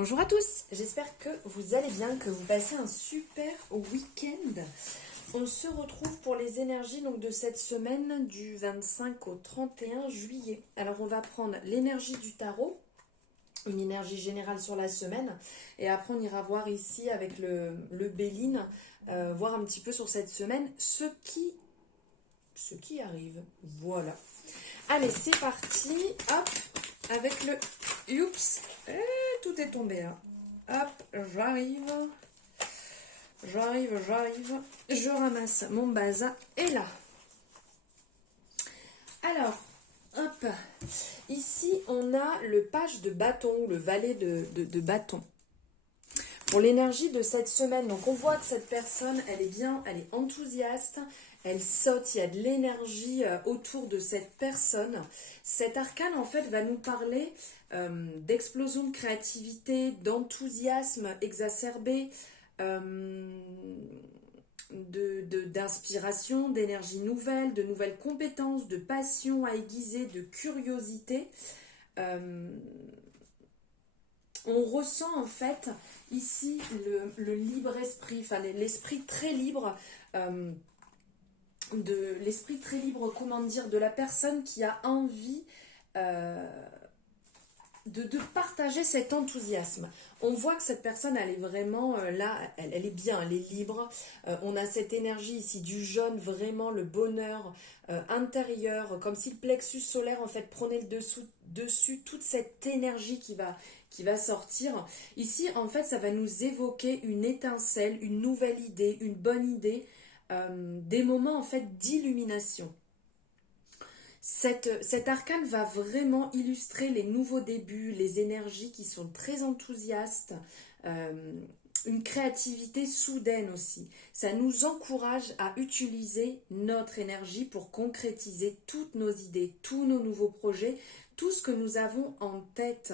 Bonjour à tous, j'espère que vous allez bien, que vous passez un super week-end. On se retrouve pour les énergies donc, de cette semaine du 25 au 31 juillet. Alors on va prendre l'énergie du tarot, une énergie générale sur la semaine, et après on ira voir ici avec le Béline, voir un petit peu sur cette semaine ce qui arrive. Voilà. Allez, c'est parti, hop, avec le... Oups, tout est tombé là. Hop, j'arrive. Je ramasse mon bazar et là. Alors, hop. Ici, on a le page de bâton, le valet de bâton. Pour l'énergie de cette semaine, donc on voit que cette personne, elle est bien, elle est enthousiaste, elle saute, il y a de l'énergie autour de cette personne. Cet arcane, en fait, va nous parler d'explosion de créativité, d'enthousiasme exacerbé, d'inspiration, d'énergie nouvelle, de nouvelles compétences, de passion à aiguiser, de curiosité. On ressent en fait ici le libre esprit, enfin l'esprit très libre, comment dire, de la personne qui a envie de partager cet enthousiasme. On voit que cette personne, elle est vraiment là, elle est bien, elle est libre. On a cette énergie ici du jaune, vraiment le bonheur intérieur, comme si le plexus solaire en fait prenait le dessus toute cette énergie qui va sortir. Ici, en fait, ça va nous évoquer une étincelle, une nouvelle idée, une bonne idée, des moments en fait d'illumination. Cet arcane va vraiment illustrer les nouveaux débuts, les énergies qui sont très enthousiastes, une créativité soudaine aussi. Ça nous encourage à utiliser notre énergie pour concrétiser toutes nos idées, tous nos nouveaux projets, tout ce que nous avons en tête.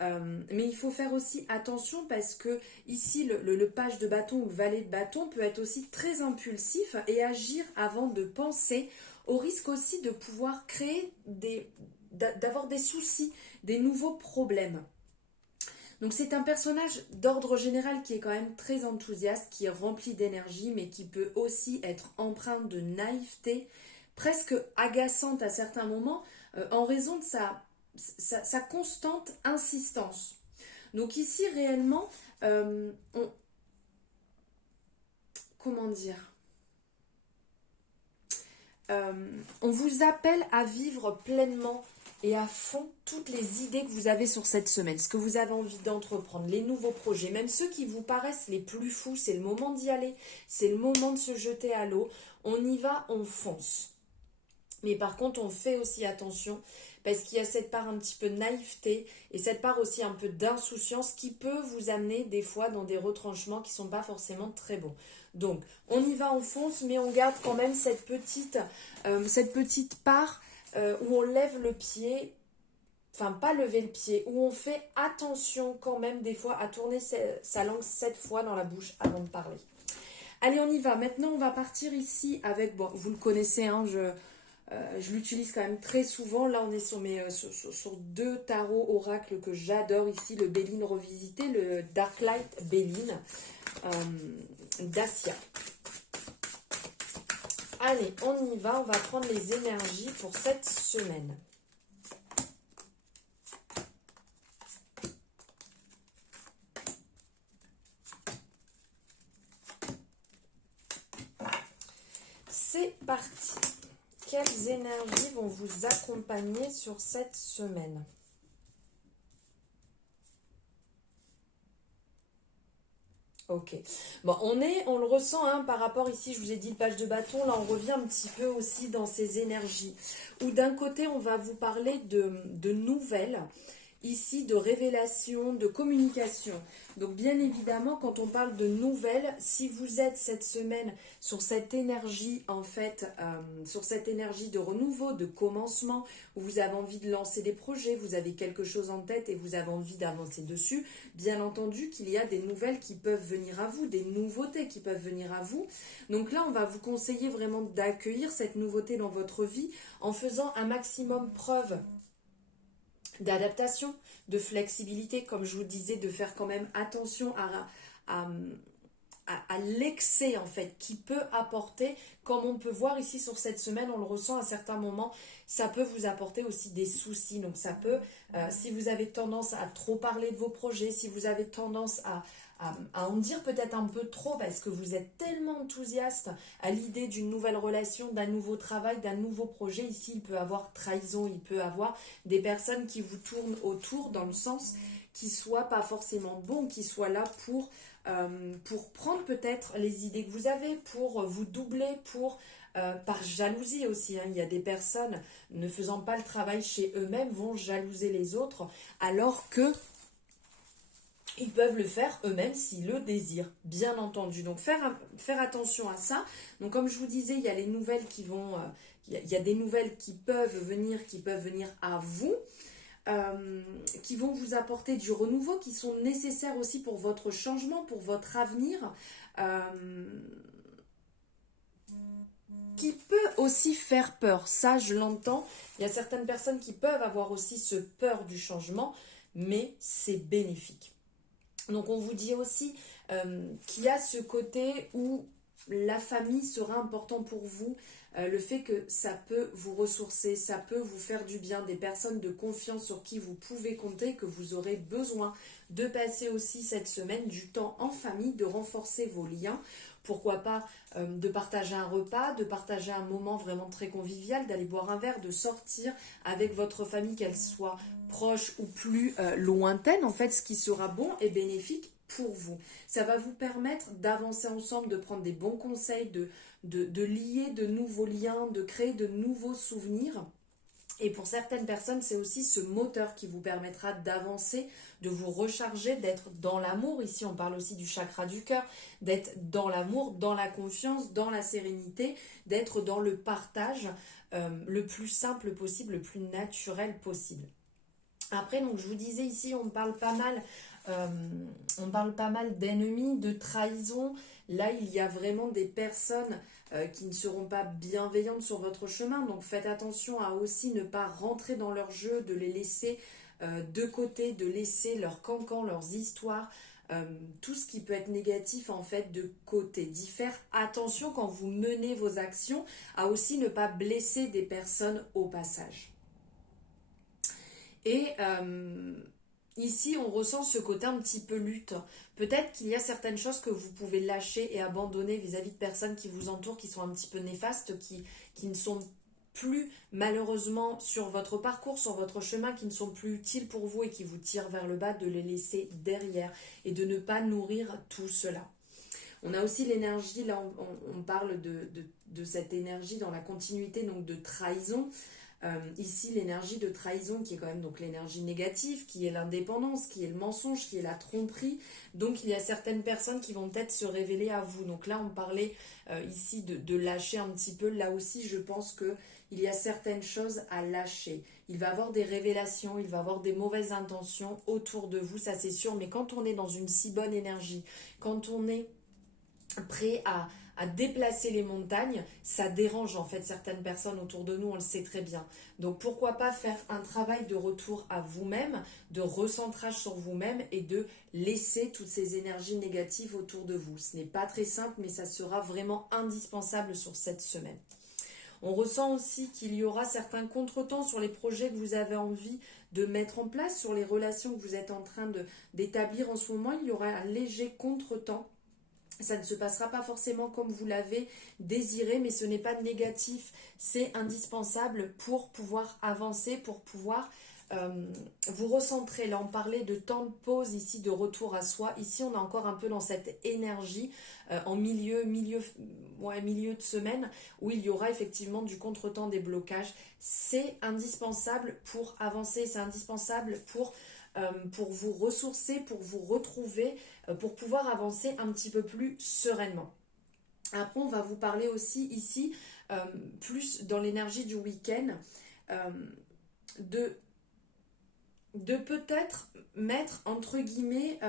Mais il faut faire aussi attention parce que ici le page de bâton ou le valet de bâton peut être aussi très impulsif et agir avant de penser, au risque aussi de pouvoir créer d'avoir des soucis, des nouveaux problèmes. Donc c'est un personnage d'ordre général qui est quand même très enthousiaste, qui est rempli d'énergie, mais qui peut aussi être empreint de naïveté, presque agaçante à certains moments, en raison de sa constante insistance. Donc ici réellement, comment dire, on vous appelle à vivre pleinement et à fond toutes les idées que vous avez sur cette semaine, ce que vous avez envie d'entreprendre, les nouveaux projets, même ceux qui vous paraissent les plus fous, c'est le moment d'y aller, c'est le moment de se jeter à l'eau. On y va, on fonce. Mais par contre, on fait aussi attention parce qu'il y a cette part un petit peu de naïveté et cette part aussi un peu d'insouciance qui peut vous amener des fois dans des retranchements qui ne sont pas forcément très bons. Donc, on y va, on fonce, mais on garde quand même cette petite part où on lève le pied, enfin pas lever le pied, où on fait attention quand même des fois à tourner sa langue 7 fois dans la bouche avant de parler. Allez, on y va. Maintenant, on va partir ici avec, bon, vous le connaissez, hein, je l'utilise quand même très souvent. Là, on est sur deux tarots oracles que j'adore ici. Le Béline revisité, le Darklight Béline d'Asia. Allez, on y va. On va prendre les énergies pour cette semaine. C'est parti. Quelles énergies vont vous accompagner sur cette semaine ? Ok. Bon, on le ressent hein, par rapport ici, je vous ai dit le page de bâton, là on revient un petit peu aussi dans ces énergies. Où d'un côté on va vous parler de nouvelles, ici de révélation, de communication. Donc bien évidemment quand on parle de nouvelles, si vous êtes cette semaine sur cette énergie en fait, sur cette énergie de renouveau, de commencement, où vous avez envie de lancer des projets, vous avez quelque chose en tête et vous avez envie d'avancer dessus, bien entendu qu'il y a des nouvelles qui peuvent venir à vous, des nouveautés qui peuvent venir à vous. Donc là on va vous conseiller vraiment d'accueillir cette nouveauté dans votre vie en faisant un maximum preuve d'adaptation, de flexibilité, comme je vous disais, de faire quand même attention à, à l'excès en fait qui peut apporter, comme on peut voir ici sur cette semaine, on le ressent à certains moments, ça peut vous apporter aussi des soucis. Donc ça peut, si vous avez tendance à trop parler de vos projets, si vous avez tendance à en dire peut-être un peu trop parce que vous êtes tellement enthousiaste à l'idée d'une nouvelle relation, d'un nouveau travail, d'un nouveau projet, ici il peut avoir trahison, il peut avoir des personnes qui vous tournent autour dans le sens qui soient pas forcément bons, qui soient là pour prendre peut-être les idées que vous avez, pour vous doubler, par jalousie aussi. Hein. Il y a des personnes ne faisant pas le travail chez eux-mêmes vont jalouser les autres alors que ils peuvent le faire eux-mêmes s'ils le désirent, bien entendu. Donc faire attention à ça. Donc comme je vous disais, il y a les nouvelles qui vont, il y a des nouvelles qui peuvent venir à vous. Qui vont vous apporter du renouveau, qui sont nécessaires aussi pour votre changement, pour votre avenir, euh, qui peut aussi faire peur. Ça, je l'entends. Il y a certaines personnes qui peuvent avoir aussi ce peur du changement, mais c'est bénéfique. Donc on vous dit aussi qu'il y a ce côté où la famille sera important pour vous, le fait que ça peut vous ressourcer, ça peut vous faire du bien, des personnes de confiance sur qui vous pouvez compter, que vous aurez besoin de passer aussi cette semaine du temps en famille, de renforcer vos liens. Pourquoi pas de partager un repas, de partager un moment vraiment très convivial, d'aller boire un verre, de sortir avec votre famille, qu'elle soit proche ou plus lointaine, en fait, ce qui sera bon et bénéfique pour vous. Ça va vous permettre d'avancer ensemble, de prendre des bons conseils, de lier de nouveaux liens, de créer de nouveaux souvenirs. Et pour certaines personnes, c'est aussi ce moteur qui vous permettra d'avancer, de vous recharger, d'être dans l'amour. Ici, on parle aussi du chakra du cœur, d'être dans l'amour, dans la confiance, dans la sérénité, d'être dans le partage le plus simple possible, le plus naturel possible. Après, donc je vous disais ici, on parle pas mal d'ennemis, de trahison. Là, il y a vraiment des personnes qui ne seront pas bienveillantes sur votre chemin. Donc faites attention à aussi ne pas rentrer dans leur jeu, de les laisser de côté, de laisser leurs cancans, leurs histoires, tout ce qui peut être négatif en fait de côté. D'y faire attention quand vous menez vos actions, à aussi ne pas blesser des personnes au passage. Et ici, on ressent ce côté un petit peu lutte. Peut-être qu'il y a certaines choses que vous pouvez lâcher et abandonner vis-à-vis de personnes qui vous entourent, qui sont un petit peu néfastes, qui ne sont plus malheureusement sur votre parcours, sur votre chemin, qui ne sont plus utiles pour vous et qui vous tirent vers le bas, de les laisser derrière et de ne pas nourrir tout cela. On a aussi l'énergie, là on parle de cette énergie dans la continuité donc de trahison. Ici, l'énergie de trahison qui est quand même donc l'énergie négative, qui est l'indépendance, qui est le mensonge, qui est la tromperie. Donc, il y a certaines personnes qui vont peut-être se révéler à vous. Donc là, on parlait ici de lâcher un petit peu. Là aussi, je pense qu'il y a certaines choses à lâcher. Il va y avoir des révélations, il va y avoir des mauvaises intentions autour de vous, ça c'est sûr. Mais quand on est dans une si bonne énergie, quand on est prêt à déplacer les montagnes, ça dérange en fait certaines personnes autour de nous, on le sait très bien. Donc pourquoi pas faire un travail de retour à vous-même, de recentrage sur vous-même et de laisser toutes ces énergies négatives autour de vous. Ce n'est pas très simple, mais ça sera vraiment indispensable sur cette semaine. On ressent aussi qu'il y aura certains contretemps sur les projets que vous avez envie de mettre en place, sur les relations que vous êtes en train d'établir en ce moment. Il y aura un léger contretemps. Ça ne se passera pas forcément comme vous l'avez désiré, mais ce n'est pas négatif, c'est indispensable pour pouvoir avancer, pour pouvoir vous recentrer. Là, on parlait de temps de pause ici, de retour à soi. Ici, on est encore un peu dans cette énergie en milieu de semaine où il y aura effectivement du contretemps, des blocages. C'est indispensable pour avancer, c'est indispensable pour vous ressourcer, pour vous retrouver, pour pouvoir avancer un petit peu plus sereinement. Après, on va vous parler aussi ici, plus dans l'énergie du week-end, de peut-être mettre, entre guillemets,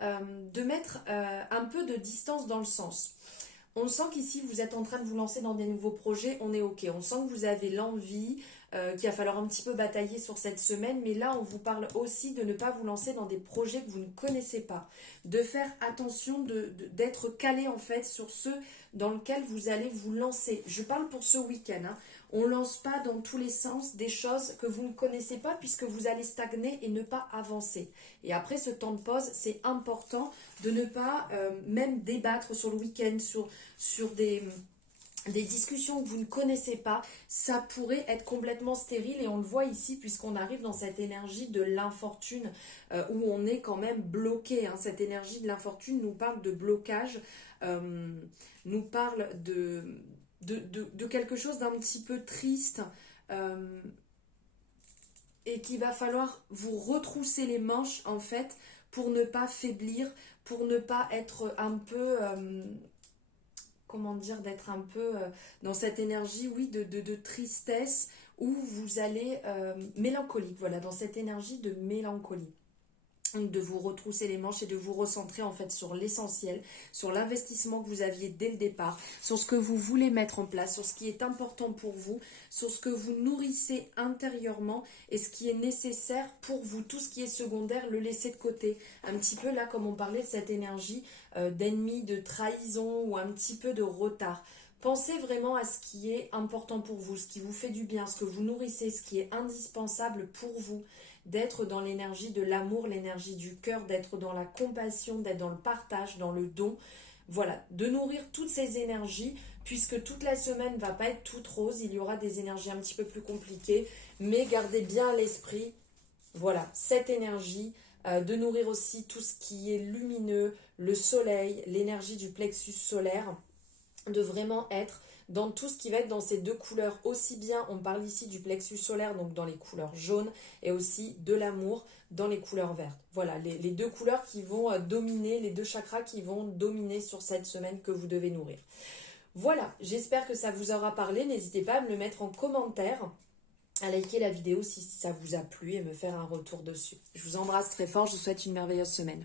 de mettre un peu de distance dans le sens On sent qu'ici, vous êtes en train de vous lancer dans des nouveaux projets, on est OK. On sent que vous avez l'envie, qu'il va falloir un petit peu batailler sur cette semaine, mais là, on vous parle aussi de ne pas vous lancer dans des projets que vous ne connaissez pas, de faire attention, d'être calé en fait sur ceux dans lesquels vous allez vous lancer. Je parle pour ce week-end, hein. On ne lance pas dans tous les sens des choses que vous ne connaissez pas puisque vous allez stagner et ne pas avancer. Et après ce temps de pause, c'est important de ne pas même débattre sur le week-end, sur des discussions que vous ne connaissez pas. Ça pourrait être complètement stérile et on le voit ici puisqu'on arrive dans cette énergie de l'infortune où on est quand même bloqué, hein. Cette énergie de l'infortune nous parle de blocage, nous parle de quelque chose d'un petit peu triste, et qu'il va falloir vous retrousser les manches en fait pour ne pas faiblir, pour ne pas être un peu, comment dire, d'être un peu dans cette énergie, oui, de tristesse où vous allez, mélancolique, voilà, dans cette énergie de mélancolie. Donc de vous retrousser les manches et de vous recentrer en fait sur l'essentiel, sur l'investissement que vous aviez dès le départ, sur ce que vous voulez mettre en place, sur ce qui est important pour vous, sur ce que vous nourrissez intérieurement et ce qui est nécessaire pour vous. Tout ce qui est secondaire, le laisser de côté. Un petit peu là, comme on parlait de cette énergie d'ennemi, de trahison ou un petit peu de retard. Pensez vraiment à ce qui est important pour vous, ce qui vous fait du bien, ce que vous nourrissez, ce qui est indispensable pour vous, d'être dans l'énergie de l'amour, l'énergie du cœur, d'être dans la compassion, d'être dans le partage, dans le don. Voilà, de nourrir toutes ces énergies, puisque toute la semaine ne va pas être toute rose, il y aura des énergies un petit peu plus compliquées, mais gardez bien à l'esprit, voilà, cette énergie, de nourrir aussi tout ce qui est lumineux, le soleil, l'énergie du plexus solaire, de vraiment être dans tout ce qui va être dans ces deux couleurs, aussi bien on parle ici du plexus solaire, donc dans les couleurs jaunes, et aussi de l'amour dans les couleurs vertes. Voilà, les deux couleurs qui vont dominer, les deux chakras qui vont dominer sur cette semaine que vous devez nourrir. Voilà, j'espère que ça vous aura parlé, n'hésitez pas à me le mettre en commentaire, à liker la vidéo si ça vous a plu et me faire un retour dessus. Je vous embrasse très fort, je vous souhaite une merveilleuse semaine.